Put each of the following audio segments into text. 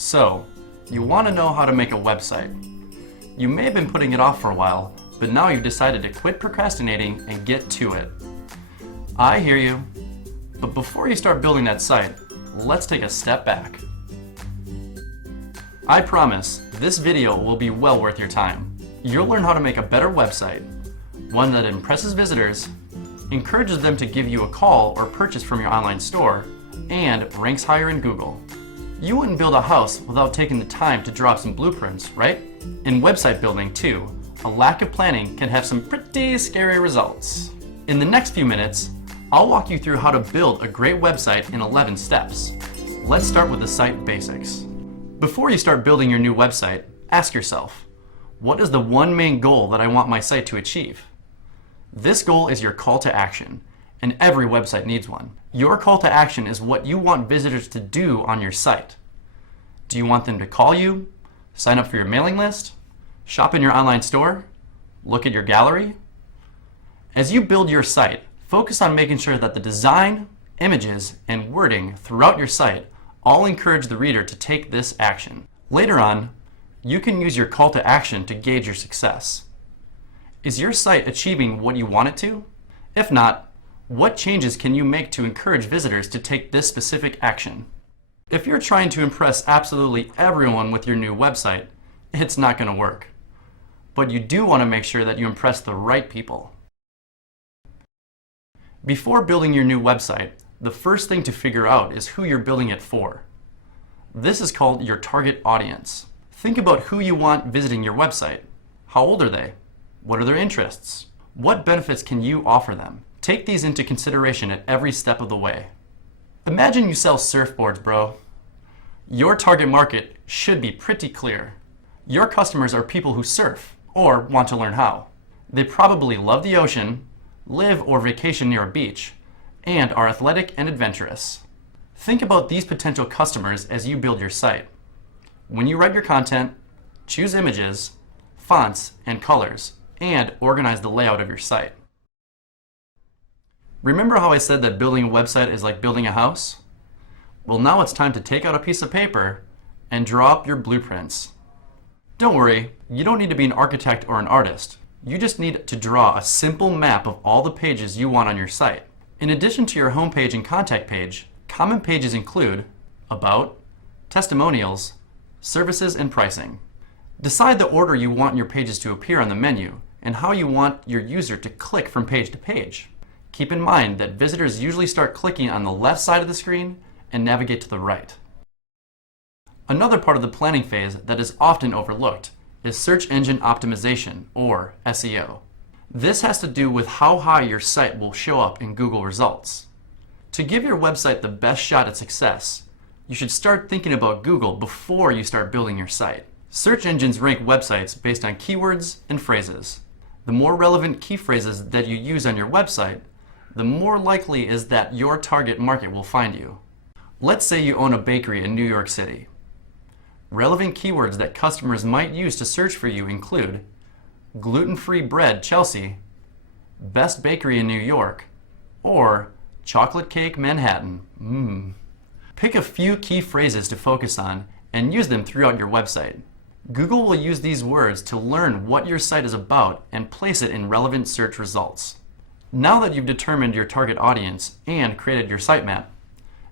So, you want to know how to make a website. You may have been putting it off for a while, but now you've decided to quit procrastinating and get to it. I hear you, but before you start building that site, let's take a step back. I promise, this video will be well worth your time. You'll learn how to make a better website, one that impresses visitors, encourages them to give you a call or purchase from your online store, and ranks higher in Google. You wouldn't build a house without taking the time to draw up some blueprints, right? In website building too, a lack of planning can have some pretty scary results. In the next few minutes, I'll walk you through how to build a great website in 11 steps. Let's start with the site basics. Before you start building your new website, ask yourself, what is the one main goal that I want my site to achieve? This goal is your call to action, and every website needs one. Your call to action is what you want visitors to do on your site. Do you want them to call you, sign up for your mailing list, shop in your online store, look at your gallery? As you build your site, focus on making sure that the design, images, and wording throughout your site all encourage the reader to take this action. Later on, you can use your call to action to gauge your success. Is your site achieving what you want it to? If not, what changes can you make to encourage visitors to take this specific action? If you're trying to impress absolutely everyone with your new website, it's not going to work. But you do want to make sure that you impress the right people. Before building your new website, the first thing to figure out is who you're building it for. This is called your target audience. Think about who you want visiting your website. How old are they? What are their interests? What benefits can you offer them? Take these into consideration at every step of the way. Imagine you sell surfboards, bro. Your target market should be pretty clear. Your customers are people who surf or want to learn how. They probably love the ocean, live or vacation near a beach, and are athletic and adventurous. Think about these potential customers as you build your site. When you write your content, choose images, fonts, and colors, and organize the layout of your site. Remember how I said that building a website is like building a house? Well, now it's time to take out a piece of paper and draw up your blueprints. Don't worry, you don't need to be an architect or an artist. You just need to draw a simple map of all the pages you want on your site. In addition to your homepage and contact page, common pages include About, Testimonials, Services, and Pricing. Decide the order you want your pages to appear on the menu and how you want your user to click from page to page. Keep in mind that visitors usually start clicking on the left side of the screen and navigate to the right. Another part of the planning phase that is often overlooked is search engine optimization, or SEO. This has to do with how high your site will show up in Google results. To give your website the best shot at success, you should start thinking about Google before you start building your site. Search engines rank websites based on keywords and phrases. The more relevant key phrases that you use on your website, the more likely is that your target market will find you. Let's say you own a bakery in New York City. Relevant keywords that customers might use to search for you include gluten-free bread Chelsea, best bakery in New York, or chocolate cake Manhattan. Pick a few key phrases to focus on and use them throughout your website. Google will use these words to learn what your site is about and place it in relevant search results. Now that you've determined your target audience and created your sitemap,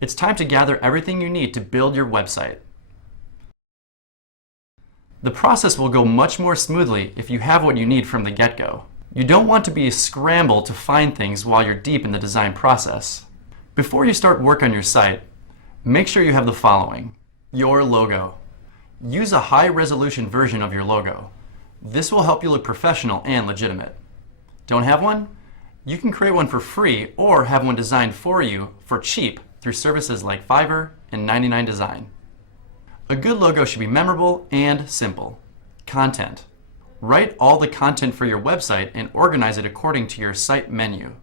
it's time to gather everything you need to build your website. The process will go much more smoothly if you have what you need from the get-go. You don't want to be a scramble to find things while you're deep in the design process. Before you start work on your site, make sure you have the following. Your logo. Use a high-resolution version of your logo. This will help you look professional and legitimate. Don't have one? You can create one for free or have one designed for you for cheap through services like Fiverr and 99 Design. A good logo should be memorable and simple. Content. Write all the content for your website and organize it according to your site menu.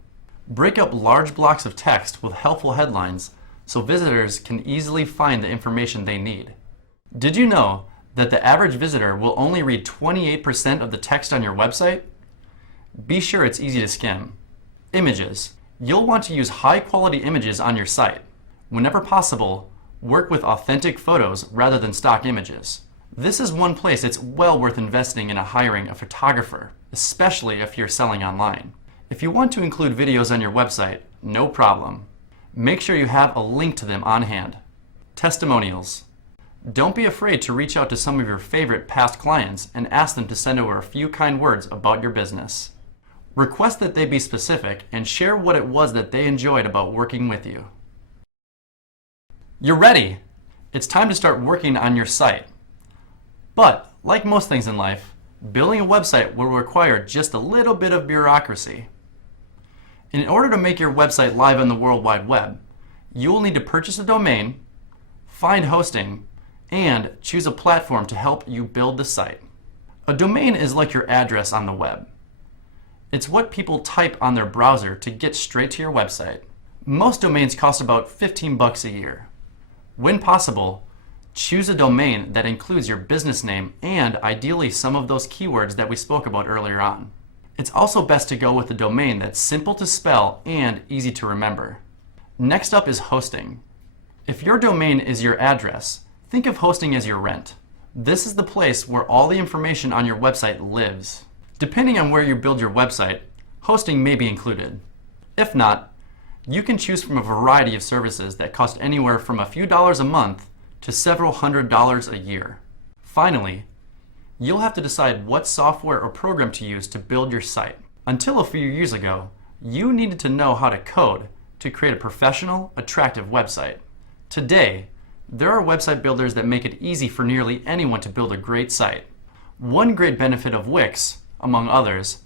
Break up large blocks of text with helpful headlines so visitors can easily find the information they need. Did you know that the average visitor will only read 28% of the text on your website? Be sure it's easy to skim. Images. You'll want to use high-quality images on your site. Whenever possible, Work with authentic photos rather than stock images. This is one place it's well worth investing in hiring a photographer, especially if you're selling online. If you want to include videos on your website, no problem. Make sure you have a link to them on hand. Testimonials. Don't be afraid to reach out to some of your favorite past clients and ask them to send over a few kind words about your business. Request that they be specific and share what it was that they enjoyed about working with you. You're ready! It's time to start working on your site. But, like most things in life, building a website will require just a little bit of bureaucracy. In order to make your website live on the World Wide Web, you will need to purchase a domain, find hosting, and choose a platform to help you build the site. A domain is like your address on the web. It's what people type on their browser to get straight to your website. Most domains cost about $15 a year. When possible, choose a domain that includes your business name and ideally some of those keywords that we spoke about earlier on. It's also best to go with a domain that's simple to spell and easy to remember. Next up is hosting. If your domain is your address, think of hosting as your rent. This is the place where all the information on your website lives. Depending on where you build your website, hosting may be included. If not, you can choose from a variety of services that cost anywhere from a few dollars a month to several $100s a year. Finally, you'll have to decide what software or program to use to build your site. Until a few years ago, you needed to know how to code to create a professional, attractive website. Today, there are website builders that make it easy for nearly anyone to build a great site. One great benefit of Wix, among others,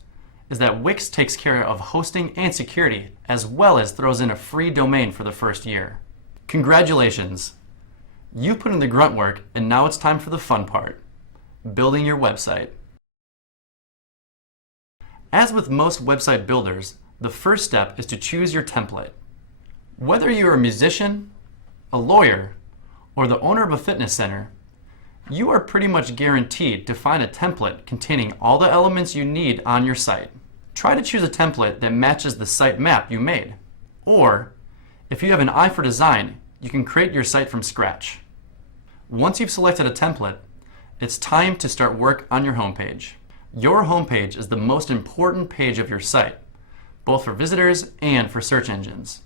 is that Wix takes care of hosting and security, as well as throws in a free domain for the first year. Congratulations! You put in the grunt work, and now it's time for the fun part, building your website. As with most website builders, the first step is to choose your template. Whether you're a musician, a lawyer, or the owner of a fitness center, you are pretty much guaranteed to find a template containing all the elements you need on your site. Try to choose a template that matches the site map you made. Or, if you have an eye for design, you can create your site from scratch. Once you've selected a template, it's time to start work on your homepage. Your homepage is the most important page of your site, both for visitors and for search engines.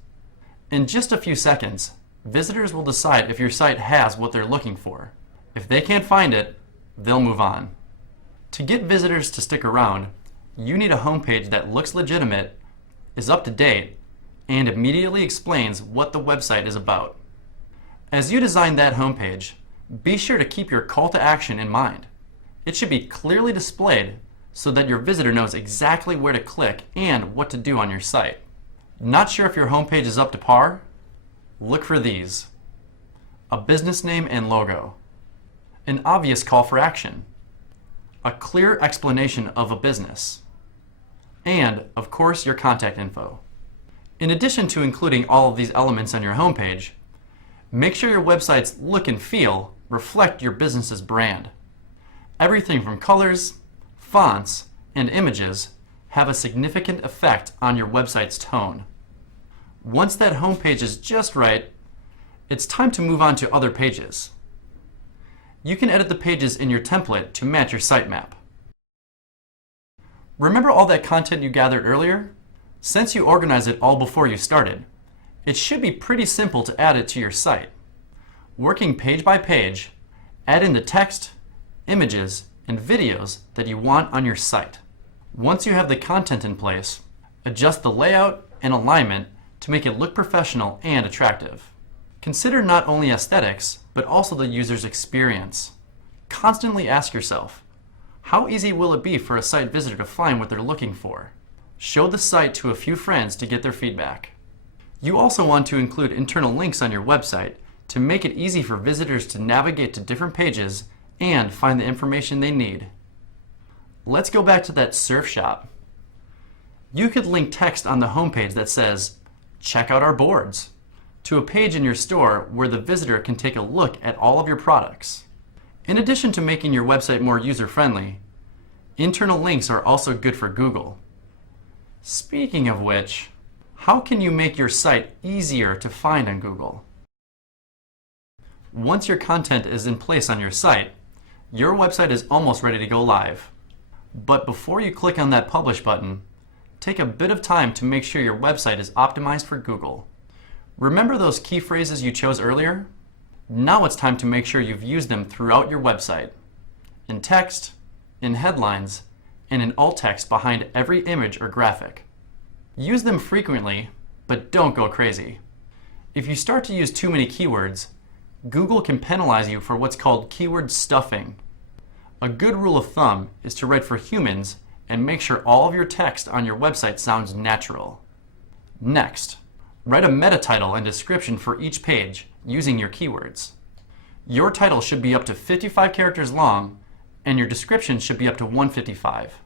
In just a few seconds, visitors will decide if your site has what they're looking for. If they can't find it, they'll move on. To get visitors to stick around, you need a homepage that looks legitimate, is up to date, and immediately explains what the website is about. As you design that homepage, be sure to keep your call to action in mind. It should be clearly displayed so that your visitor knows exactly where to click and what to do on your site. Not sure if your homepage is up to par? Look for these: a business name and logo, an obvious call for action, a clear explanation of a business, and, of course, your contact info. In addition to including all of these elements on your homepage, make sure your website's look and feel reflect your business's brand. Everything from colors, fonts, and images have a significant effect on your website's tone. Once that homepage is just right, it's time to move on to other pages. You can edit the pages in your template to match your sitemap. Remember all that content you gathered earlier? Since you organized it all before you started, it should be pretty simple to add it to your site. Working page by page, add in the text, images, and videos that you want on your site. Once you have the content in place, adjust the layout and alignment to make it look professional and attractive. Consider not only aesthetics, but also the user's experience. Constantly ask yourself, how easy will it be for a site visitor to find what they're looking for? Show the site to a few friends to get their feedback. You also want to include internal links on your website to make it easy for visitors to navigate to different pages and find the information they need. Let's go back to that surf shop. You could link text on the homepage that says, "Check out our boards," to a page in your store where the visitor can take a look at all of your products. In addition to making your website more user-friendly, internal links are also good for Google. Speaking of which, how can you make your site easier to find on Google? Once your content is in place on your site, your website is almost ready to go live. But before you click on that Publish button, take a bit of time to make sure your website is optimized for Google. Remember those key phrases you chose earlier? Now it's time to make sure you've used them throughout your website. In text, in headlines, and in alt text behind every image or graphic. Use them frequently, but don't go crazy. If you start to use too many keywords, Google can penalize you for what's called keyword stuffing. A good rule of thumb is to write for humans and make sure all of your text on your website sounds natural. Next, write a meta title and description for each page using your keywords. Your title should be up to 55 characters long, and your description should be up to 155.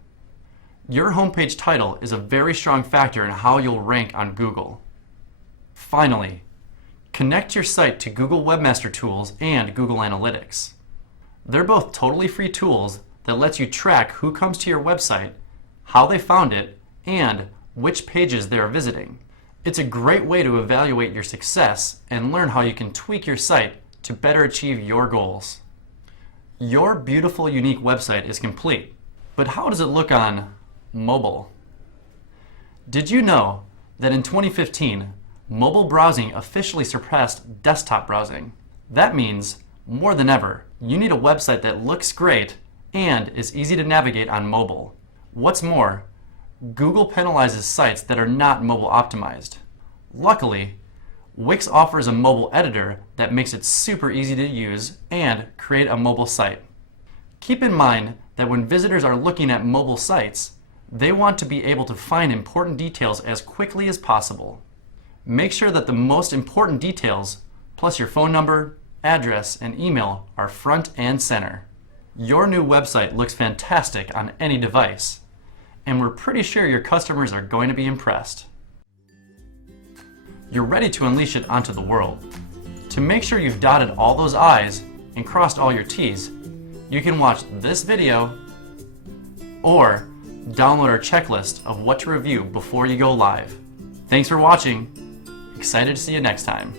Your homepage title is a very strong factor in how you'll rank on Google. Finally, connect your site to Google Webmaster Tools and Google Analytics. They're both totally free tools that lets you track who comes to your website, how they found it, and which pages they are visiting. It's a great way to evaluate your success and learn how you can tweak your site to better achieve your goals. Your beautiful, unique website is complete, but how does it look on mobile? Did you know that in 2015, mobile browsing officially surpassed desktop browsing? That means, more than ever, you need a website that looks great and is easy to navigate on mobile. What's more, Google penalizes sites that are not mobile optimized. Luckily, Wix offers a mobile editor that makes it super easy to use and create a mobile site. Keep in mind that when visitors are looking at mobile sites, they want to be able to find important details as quickly as possible. Make sure that the most important details, plus your phone number, address, and email, are front and center. Your new website looks fantastic on any device, and we're pretty sure your customers are going to be impressed. You're ready to unleash it onto the world. To make sure you've dotted all those I's and crossed all your T's, you can watch this video or download our checklist of what to review before you go live. Thanks for watching. Excited to see you next time.